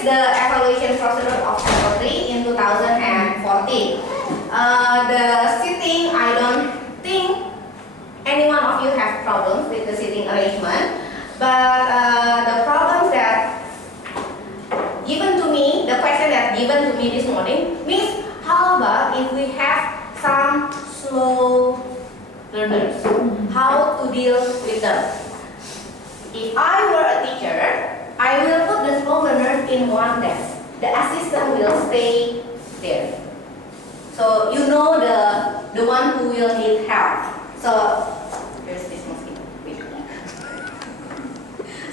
The evaluation procedure of Chapter 3 in 2014. The seating, I don't think any one of you have problems with the seating arrangement, but the problems that given to me, the question that given to me this morning means, how about if we have some slow learners? How to deal with them? If I were a teacher, I will put the slow learners in one desk. The assistant will stay there. So you know the one who will need help. So there's this mosquito.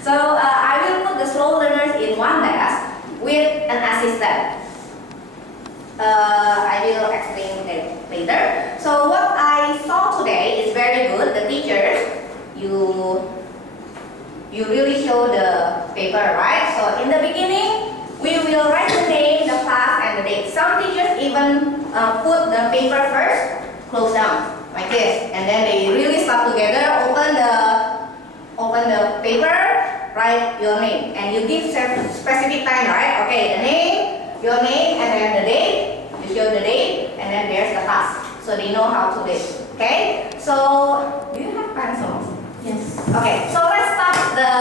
So I will put the slow learners in one desk with an assistant. I will explain that later. So what I saw today is very good. The teachers, you really show the paper, right? So in the beginning, we will write the name, the class, and the date. Some teachers even put the paper first, close down, like this. And then they really start together, open the paper, write your name. And you give specific time, right? Okay, the name, your name, and then the date. You show the date, and then there's the class. So they know how to do it. Okay? So, do you have pencils? Yes. Okay, so let's start the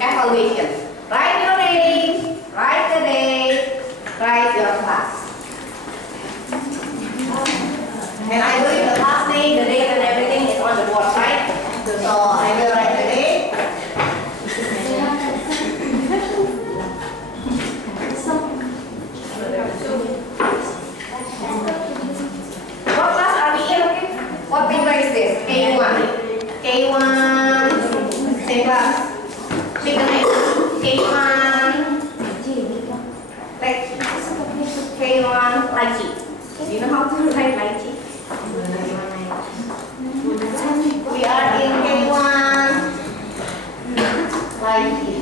evaluation. Write your name, write the date, write your class. And I believe the class name, the date, and everything is on the board, right? So I will write the date. What class are we in? What paper is this? K1. K1. Same class. Pick the name. K1. Like K1 lychee. Do you know how to write lychee? We are in K1 lychee.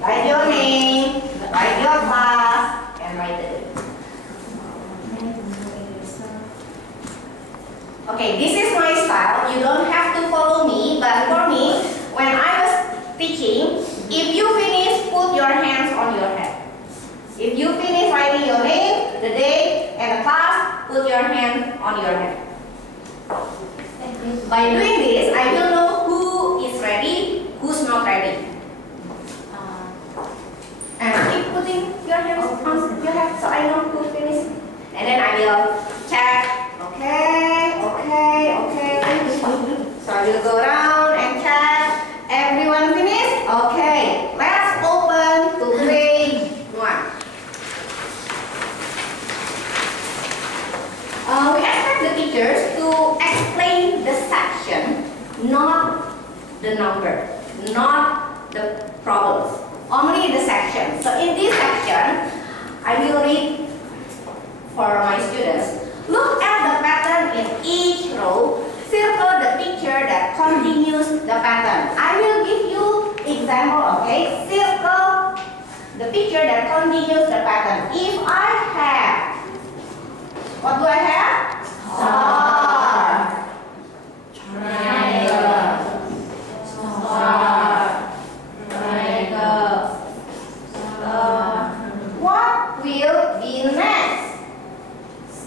Write your name, write your class, and write the date. Okay, this is my style. You don't have to follow me, but for me, when I was teaching, if you finish, put your hands on your head. If you finish writing your name, the date, and the class, put your hand on your head. By doing this, I will know who is ready, who's not ready. And keep putting your hands on your head so I know who finished. And then I will check. Okay. So I will go around and check. Everyone finished? Okay. Let's open to page 1. We expect the teachers to explain the section, not the number, not the problems. Only the section. So in this section, I will read for my students. Look at the pattern in each row. Circle the picture that continues the pattern. I will give you example, okay? Circle the picture that continues the pattern. If I have, what do I have? Star. Triangle. Star. Triangle. Star. What will be next?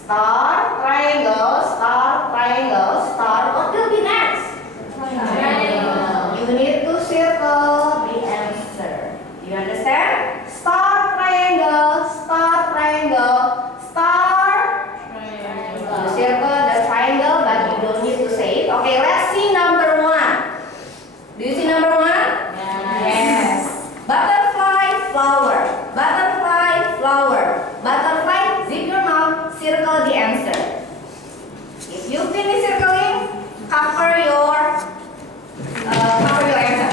Star, triangle, star, triangle, star. What will be next? Triangle. You need to circle the answer. Do you understand? Star, triangle, star, triangle, star, triangle. You circle the triangle, but you don't need to say it. Okay, let's see number 1. Do you see number 1? Yes. Butterfly, flower. Butterfly, flower. Butterfly, zip your mouth, circle the answer. If you finish circling, cover your answer.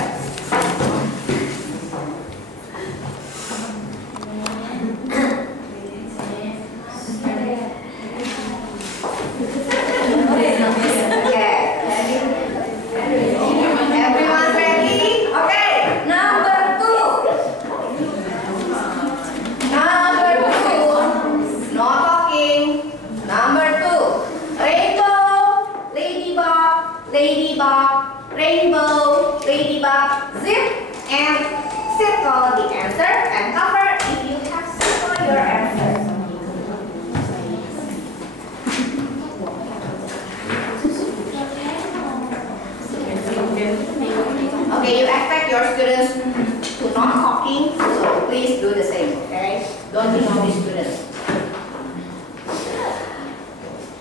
not talking, so please do the same, okay? Don't be naughty students.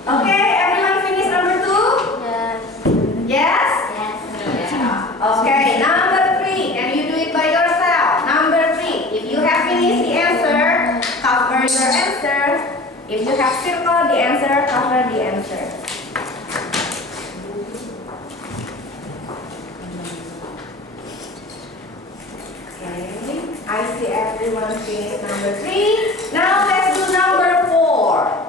Okay, everyone finish number 2? Yes. Yes? Yes. Okay, number 3. Can you do it by yourself? Number 3. If you have finished the answer, cover your answer. If you have circled the answer, cover the answer. Okay, I see everyone finished number 3. Now let's do number 4.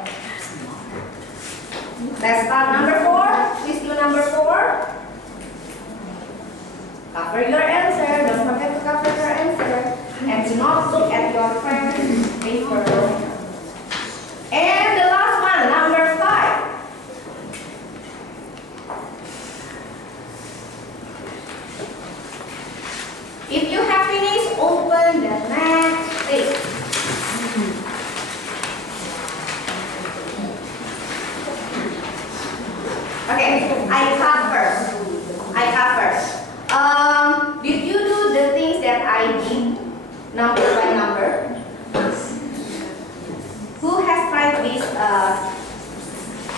Let's start number 4. Please do number 4. Cover your answer. Don't forget to cover your answer. And do not look at your friend's paper. And the last one, number 5. If you have finished, open the next page. Okay, I cut first. Did you do the things that I did, number by number? Who has tried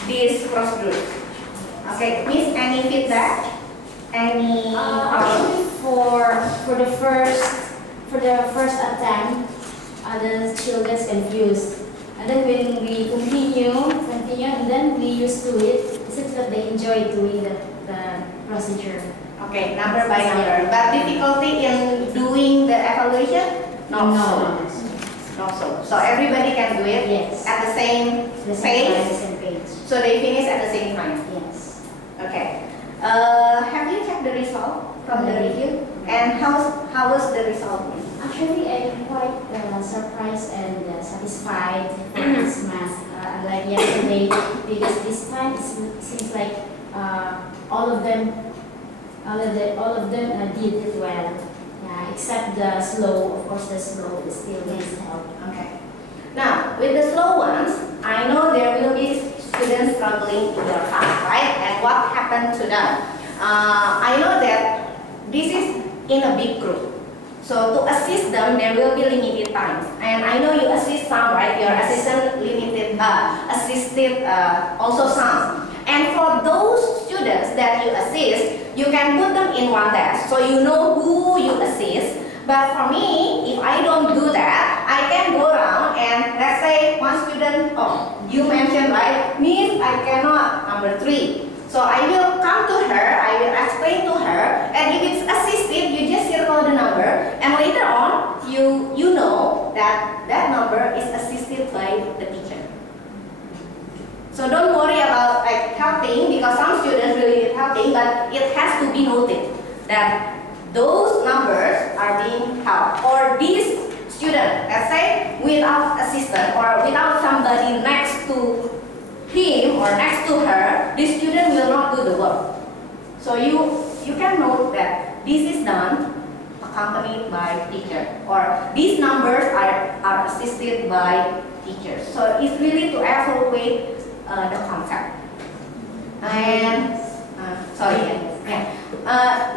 this procedure? Okay, Miss, any feedback? Any? Actually, for the first attempt, the children confused, and then when we continue, and then we used to it. It seems that they enjoy doing the procedure. Okay, number by number. But difficulty in doing the evaluation? No. So everybody can do it Yes. at the same The same time, the pace. same page. So they finish at the same time. Yes. Okay. Have you checked the result from the review? And how was the result? Actually, I'm quite surprised and satisfied for this math, unlike yesterday, because this time it seems like all of them did it well. Yeah, except the slow. Of course, the slow is still needs help. Okay. Now, with the slow ones, I know there will be students struggling in your class, right? And what happened to them? I know that this is in a big group. So to assist them, there will be limited times. And I know you assist some, right? Your assistant assisted also some. And for those students that you assist, you can put them in one desk, so you know who you assist. But for me, if I don't do that, I can go around and let's say one student, you mentioned, right? Miss, I cannot, number 3. So I will come to her, I will explain to her, and if it's assisted, you just circle the number, and later on, you know that that number is assisted by the teacher. So don't worry about like helping, because some students really need helping, but it has to be noted that those numbers are being helped. Or this student, let's say, without assistant or without somebody next to him or next to her, this student will not do the work. So you can note that this is done accompanied by teacher, or these numbers are assisted by teachers. So it's really to evaluate the concept. And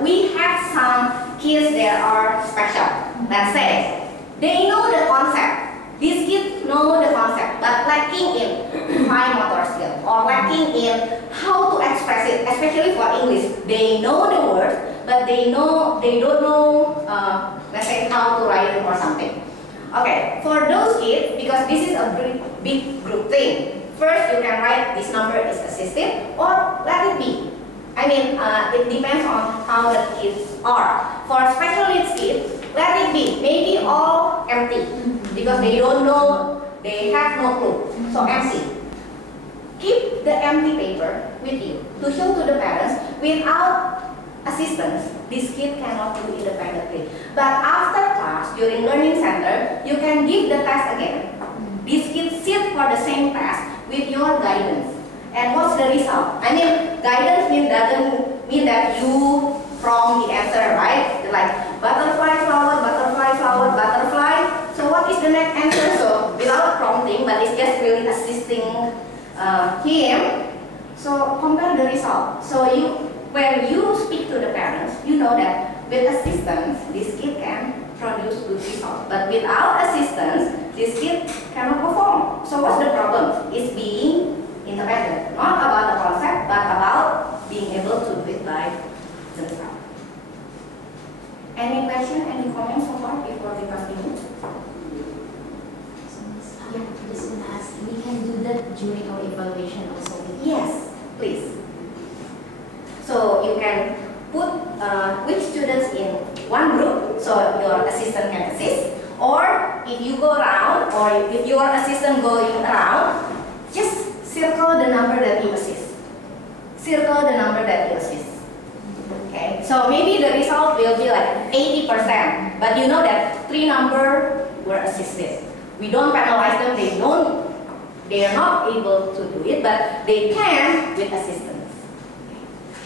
we have some kids that are special. Let's say they know the concept. These kids know the concept, but lacking in fine motor skill or lacking in how to express it, especially for English. They know the words, but they don't know, let's say, how to write it or something. Okay, for those kids, because this is a big group thing, first you can write this number is assisted or let it be. I mean, it depends on how the kids are. For special needs kids, let it be. Maybe all empty because they don't know, they have no clue. So empty. Keep the empty paper with you to show to the parents. Without assistance, this kid cannot do independently. But after class, during learning center, you can give the test again. These kids sit for the same test with your guidance. And what's the result? I mean, guidance doesn't mean that you prompt the answer, right? Like butterfly, flower, butterfly, flower, butterfly. So what is the next answer? So without prompting, but it's just really assisting him. So compare the result. So when you speak to the parents, you know that with assistance, this kid can produce good results. But without assistance, this kid cannot perform. So what's the problem? It's being independent. Not about the concept, but about being able to do it by themselves. Any question, any comments so far before we continue? Yeah, I just want to ask, we can do that during our evaluation also? Yes, please. So you can put which students in one group, so your assistant can assist. Or if you go around, or if your assistant going around, just circle the number that you assist. Circle the number that you assist. Okay, so maybe the result will be like 80%, but you know that 3 numbers were assisted. We don't penalize them, they are not able to do it, but they can with assistance.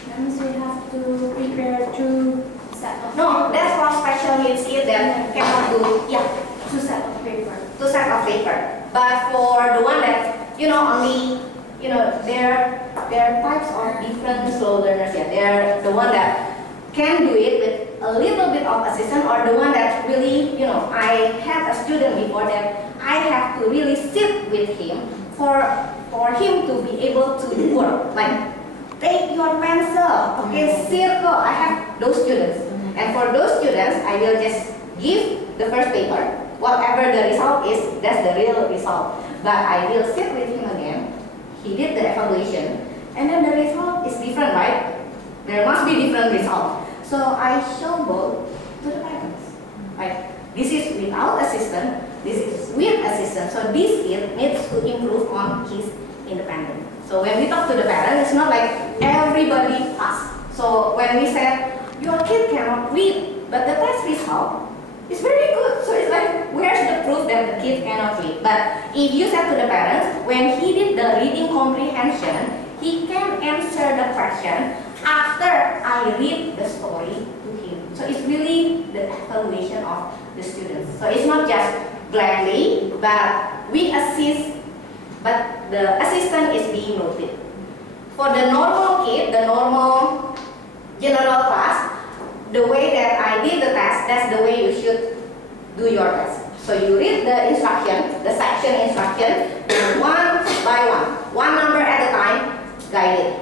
That means we have to prepare 2 sets of No, that's for special needs kids that cannot do, yeah, 2 sets of paper. 2 sets of paper. But for the one that, only, there are types of different slow learners. Yeah, they're the one that can do it with a little bit of assistance, or the one that really, I had a student before that I have to really sit with him for him to be able to work. Like, take your pencil, okay, circle. I have those students. And for those students, I will just give the first paper. Whatever the result is, that's the real result. But I will sit with him again. He did the evaluation, and then the result is different, right? There must be different result. So I show both to the parents. Like, this is without assistance, this is with assistance. So this kid needs to improve on his independence. So when we talk to the parents, it's not like everybody pass. So when we said, your kid cannot read, but the test result is very good. So it's like, where's the proof that the kid cannot read? But if you said to the parents, when he did the reading comprehension, he can answer the question after I read the story to him. So it's really the evaluation of the students. So it's not just blindly, but we assist, but the assistant is being noted. For the normal kid, the normal general class, the way that I did the test, that's the way you should do your test. So you read the instruction, the section instruction, one by one number at a time, guided.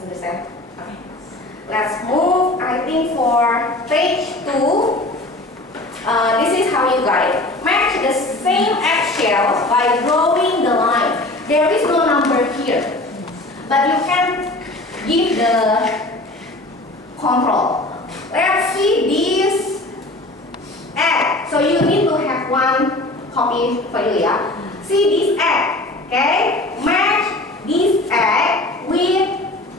Understand? Okay. Let's move, I think, for page 2. This is how you guide. Match the same eggshell by drawing the line. There is no number here, but you can give the control. Let's see this egg. So you need to have one copy for you, yeah? See this egg, okay? Match this egg with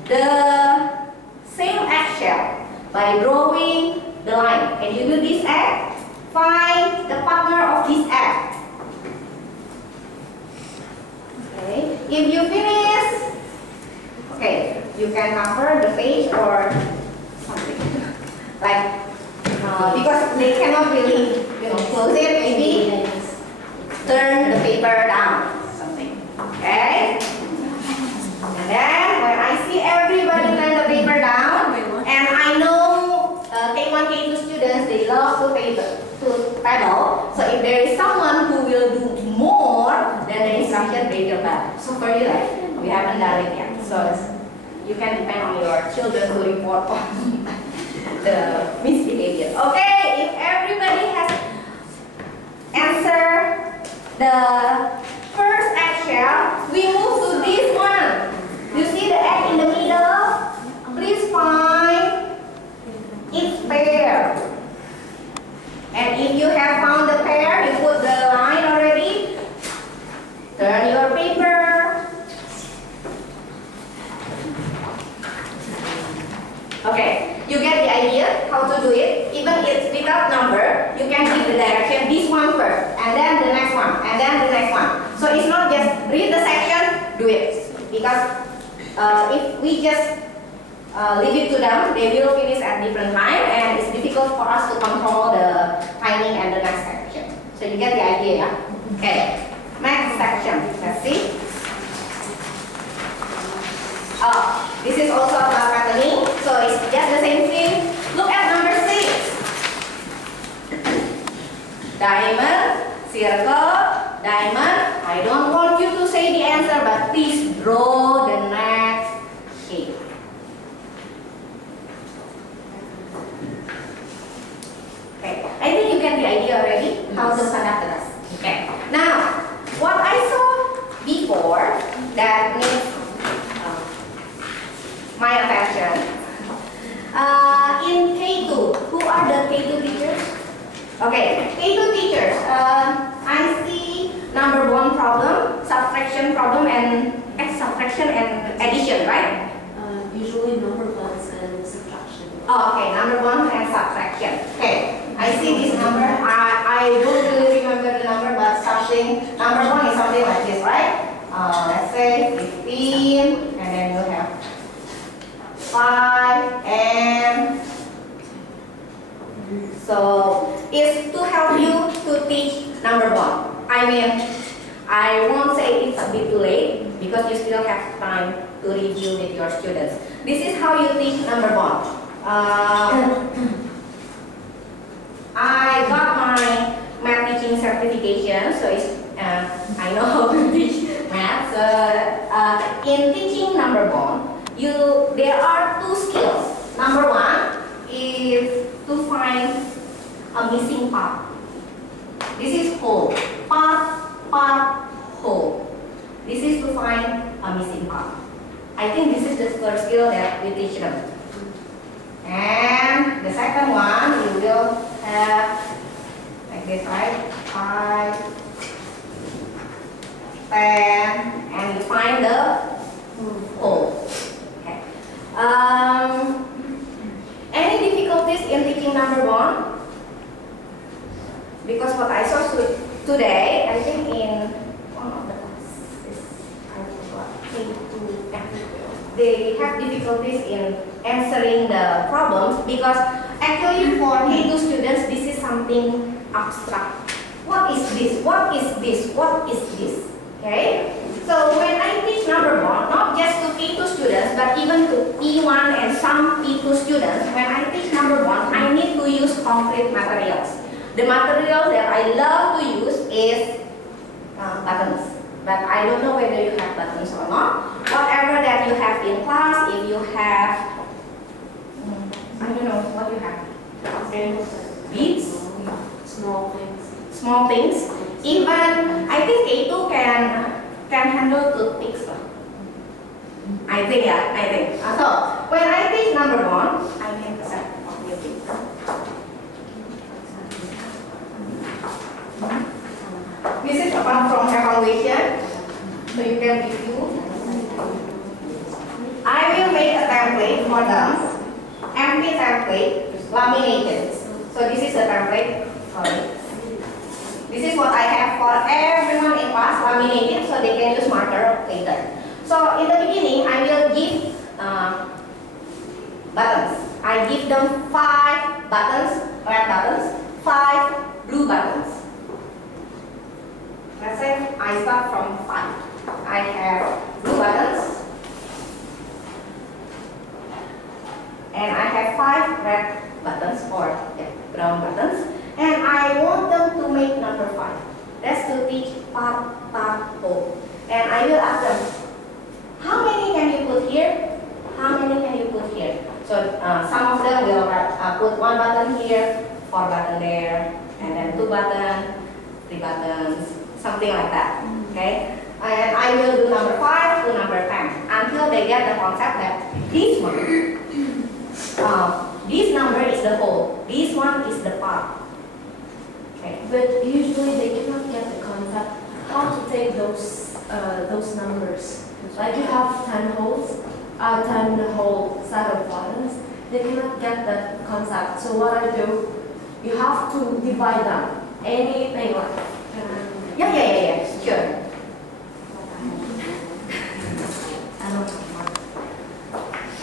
the same eggshell by drawing the line. Can you do this egg? Find the partner of this egg. Okay, if you finish, okay, you can cover the page or something. Like, because they cannot really, close it, maybe turn the paper down, something. Okay? And then, when I see everybody turn the paper down, and I know K1, K2 students, they love to pedal. So if there is someone who will do more than the instruction, they will pedal. So for you, like, we haven't done it yet. So you can depend on your children to report on the misbehavior. Okay, if everybody has answered the first eggshell, we move to this one. You see the egg in the middle? Please find its pair. And if you have found the pair, you put the line already. Turn your paper. Okay, you get the idea how to do it. Even it's without number, you can give the direction. This one first, and then the next one, and then the next one. So it's not just read the section, do it. Because if we just leave it to them, they will finish at different time, and it's difficult for us to control the timing and the next section. So you get the idea, yeah? Okay, next section. Let's see. This is also about patterning, so it's just the same thing. Look at number 6. diamond, circle, diamond. I don't want you to say the answer, but please draw the next shape. Okay, I think you get the idea already how to conduct us. Okay, now what I saw before that needs my attention. In K2, who are the K2 teachers? Okay, K2 teachers. I see number 1 problem, subtraction problem, and subtraction and addition, right? Usually number ones and subtraction. Oh, okay, number 1 and subtraction. Okay, I see this number. I don't really remember the number, but something. Number 1 is something like this, right? Let's say 15, and then you have 5 and so it's to help you to teach number 1. I mean, I won't say it's a bit too late because you still have time to review with your students. This is how you teach number 1. I got my math teaching certification, so it's, I know how to teach math. So in teaching number 1, there are 2 skills. Number 1 is to find a missing part. This is whole. Part, whole. This is to find a missing part. I think this is the first skill that we teach them. And the second one, you will have like this, right? 5, 10, and you find the whole. Okay. Any difficulties in teaching number 1? Because what I saw today, I think in one of the classes, I forgot, they have difficulties in answering the problems because actually for K2 students, this is something abstract. What is this? What is this? What is this? Okay? So when I teach number 1, not just to K2 students, but even to P1 and some P2 students, when I teach number 1, I need to use concrete materials. The material that I love to use is buttons. But I don't know whether you have buttons or not. Whatever that you have in class, if you have, I don't know what you have. Beads? Small things. Small things. Even, I think K2 can handle toothpicks. I think, yeah, I think. So, when I teach number 1, I can accept of your things. This is apart from evaluation, so you can review. I will make a template for them, empty template, laminated. So this is a template. Sorry. This is what I have for everyone in class, laminated, so they can use marker later. So in the beginning, I will give buttons. I give them 5 buttons, red buttons, 5 blue buttons. Let's say I start from 5. I have blue buttons, and I have 5 red buttons or brown buttons, and I want them to make number 5. That's to teach part, whole. And I will ask them, how many can you put here? How many can you put here? So some of them will put 1 button here, 4 button there, and then 2 buttons, 3 buttons, something like that. Okay? And I will do number 5 to number 10 until they get the concept that this one, this number is the whole, this one is the part. Okay. But usually they cannot get the concept how to take those numbers. Like you have 10 holes, 10 whole set of buttons. They cannot get that concept. So what I do, you have to divide them. Anything like. Yeah, sure.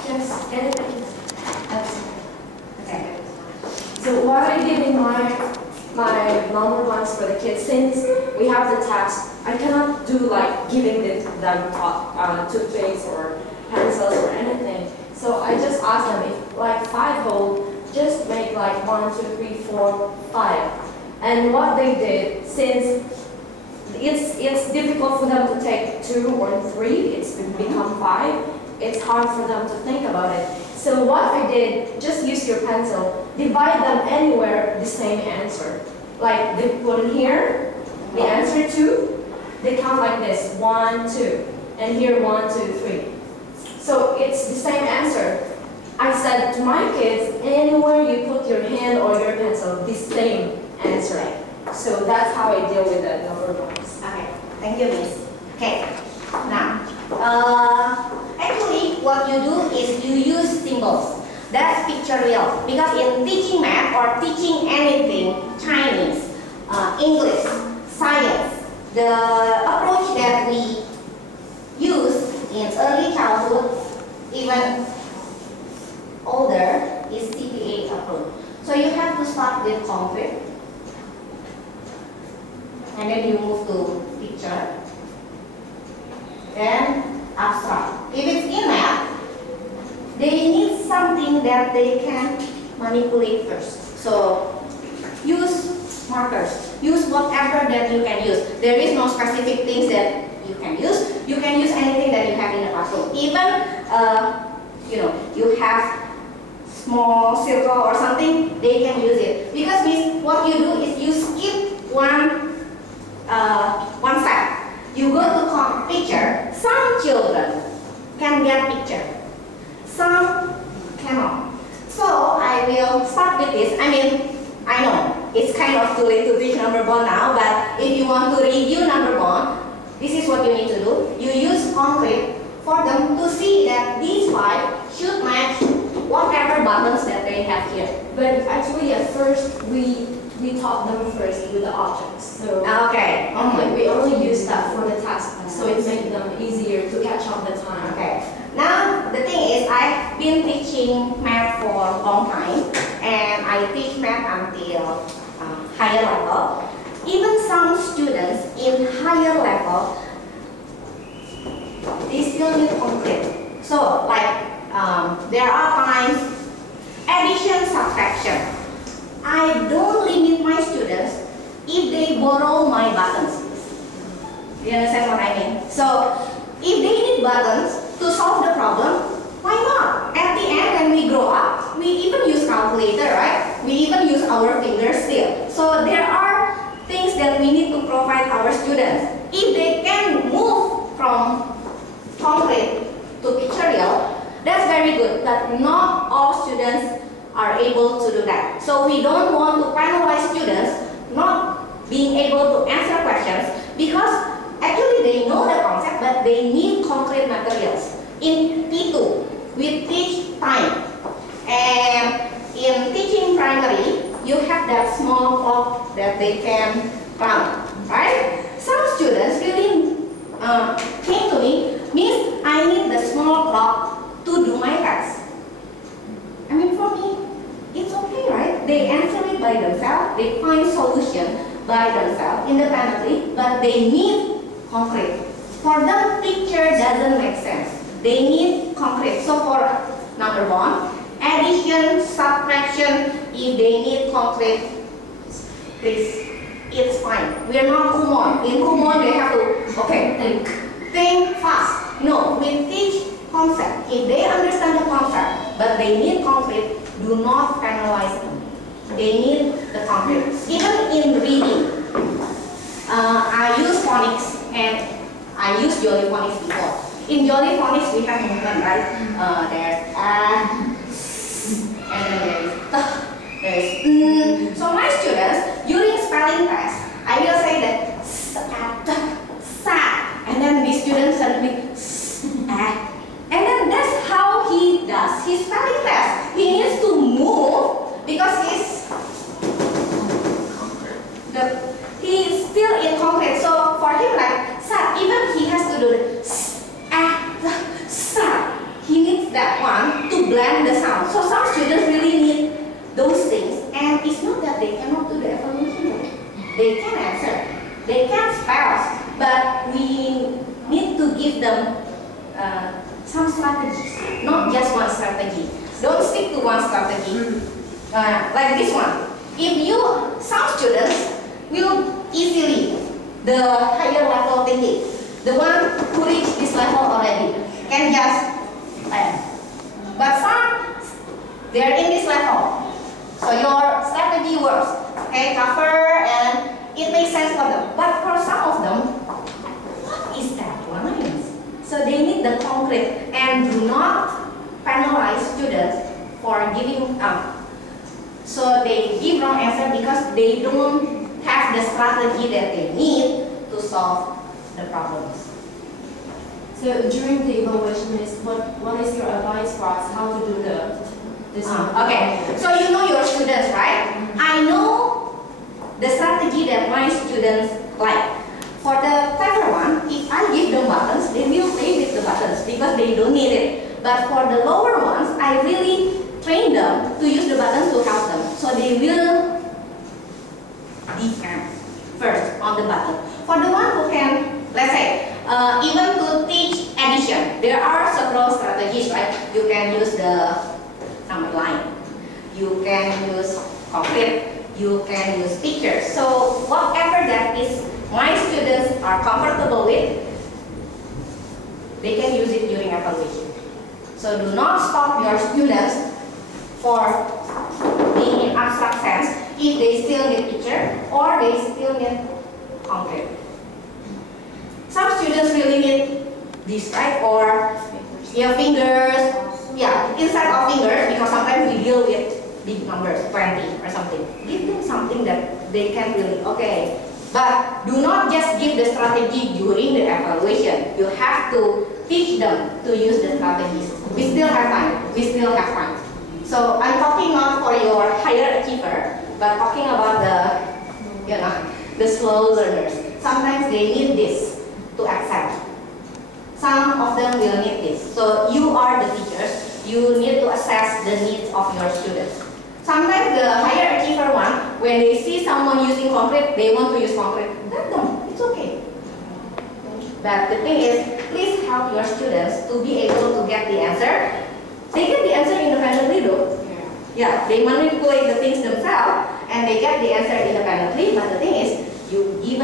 Just anything. That's Okay. so what I did in my number ones for the kids, since we have the task, I cannot do like giving them toothpicks or pencils or anything. So I just asked them if like 5 hole, just make like 1, 2, 3, 4, 5. And what they did, since it's difficult for them to take 2 or 3, it's become 5, it's hard for them to think about it. So what I did, just use your pencil, divide them anywhere the same answer. Like they put in here, the answer 2, they count like this, 1, 2, and here 1, 2, 3. So it's the same answer. I said to my kids, anywhere you put your hand or your pencil, the same answer. So that's how I deal with the number bonds. Okay, thank you, Miss. Okay, now, actually what you do is you use symbols. That's pictorial. Because in teaching math or teaching anything, Chinese, English, science, the approach that we use in early childhood, even older, is CPA approach. So you have to start with concrete, and then you move to picture, then abstract. If it's in math, they need something that they can manipulate first. So use markers, use whatever that you can use. There is no specific things that you can use. You can use anything that you have in the classroom. Even you have small circle or something, they can use it. Because what you do is you skip one step. You go to picture. Some children can get picture, some cannot. So I will start with this. I know it's kind of too late to teach number bond now, but if you want to review number bond, this is what you need to do. You use concrete for them to see that these 5 should match whatever buttons that they have here. But actually at first we taught them first with the objects. So Okay. we only use that for the task, so it made them easier to catch up the time. Okay. Now the thing is, I've been teaching math for a long time, and I teach math until higher level. Even some students in higher level, they still need concrete. So like there are times addition, subtraction. I don't limit my students if they borrow my buttons. You understand what I mean? So if they need buttons to solve the problem, why not? At the end, when we grow up, we even use calculator, right? We even use our fingers still. So there are things that we need to provide our students. If they can move from concrete to pictorial, that's very good. But not all students are able to do that. So we don't want to penalize students not being able to answer questions, because actually they know the concept, but they need concrete materials. In P2, we teach time. And in teaching primary, you have that small clock that they can count, right? Some students really came to me, Miss, I need the small clock to do my test. For me, it's okay, right? They answer it by themselves, they find solution by themselves independently, but they need concrete. For them, picture doesn't make sense. They need concrete. So for number 1, addition, subtraction, if they need concrete, please, it's fine. We're not Kumon. In Kumon, they have to, think fast. No, we teach concept. If they understand the concept, but they need concrete, do not penalize them. They need the concrete. Even in reading, I use phonics and I used Jolly Phonics before. In Jolly Phonics, we have movement, right? There's and then there's So my students, during spelling test, I will say that sa, and then the student suddenly and then that's how he does his spelling test. He needs to move because he's still in concrete. So for him, like sa, even he has to do the sa. He needs that one to blend the sound. So some students really need those things, and it's not that they cannot do the evaluation. They can answer, they can spell, but we need to give them some strategies, not just one strategy. Don't stick to one strategy. Like this one. If some students the higher level thinking. The one who reached this level already can just plan. But some, they are in this level. So your strategy works. Okay, cover and it makes sense for them. But for some of them, what is that lines? So they need the concrete, and do not penalize students for giving up. So they give wrong answer because they don't have the strategy that they need to solve the problems. So during the evaluation, what is your advice for us how to do this? Okay, so you know your students, right? I know the strategy that my students like. For the clever one, if I give them buttons, they will play with the buttons because they don't need it. But for the lower ones, I really train them to use the buttons to help them. So they will depend first on the button. For the one who can, let's say, even to teach addition, there are several strategies, right? You can use the number line, you can use concrete, you can use pictures. So whatever that is my students are comfortable with, they can use it during evaluation. So do not stop your students for being in abstract sense if they still need picture or they still need concrete. Some students really need this, right? Or your fingers, yeah, instead of fingers, because sometimes we deal with big numbers, 20 or something. Give them something that they can really, okay. But do not just give the strategy during the evaluation. You have to teach them to use the strategies. We still have time. We still have time. So I'm talking not for your higher achiever, but talking about the slow learners. Sometimes they need this to accept. Some of them will need this. So you are the teachers. You need to assess the needs of your students. Sometimes the higher achiever one, when they see someone using concrete, they want to use concrete. Let them. It's okay. But the thing is, please help your students to be able to get the answer. They get the answer independently though. Yeah, they manipulate the things themselves and they get the answer independently. But the thing is, you gave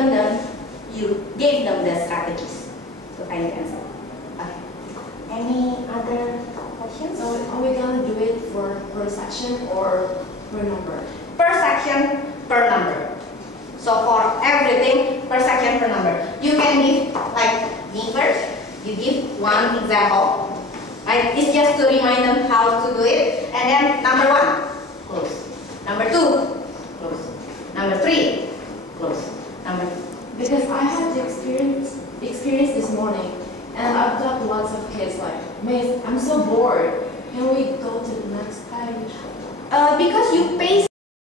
them the strategies to find the answer. Okay. Any other questions? So are we gonna do it for per section or per number? Per section, per number. So for everything, per section, per number. You can give, like me first, you give one example. Right? It's just to remind them how to do it. And then number 1, close. Number 2, close. Number 3, close. Because I had the experience this morning, and I've got lots of kids like, Miss, I'm so bored. Can we go to the next page? Because you paste